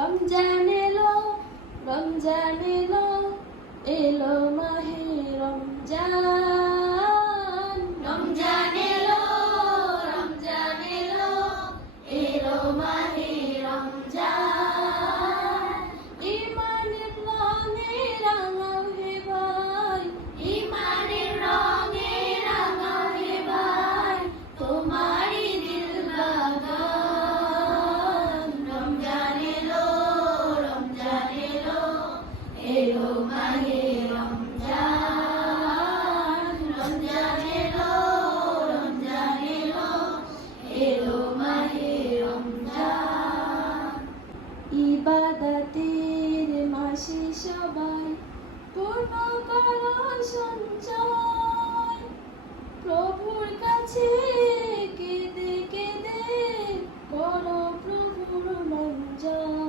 রমজান এলো, রমজান এলো, এলো মাহে রমজান। রমজান এলো, রমজান এলো, এলো মাহে রমজান। ইমানের রঙে রাঙাও হে ভাই, ইমানের রঙে রাঙাও হে ভাই, তোমারই দিল বাগান। রমজান এলো, রমজান এলো, এলো মাহে রমজান। রমজান এলো, রমজান এলো, এলো মাহে রমজান। ইবাদতের মাসে সবাই পূর্ণ করো সঞ্চয়, প্রভুর কাছে কেঁদে কেঁদে করো প্রভুর মঞ্জয়।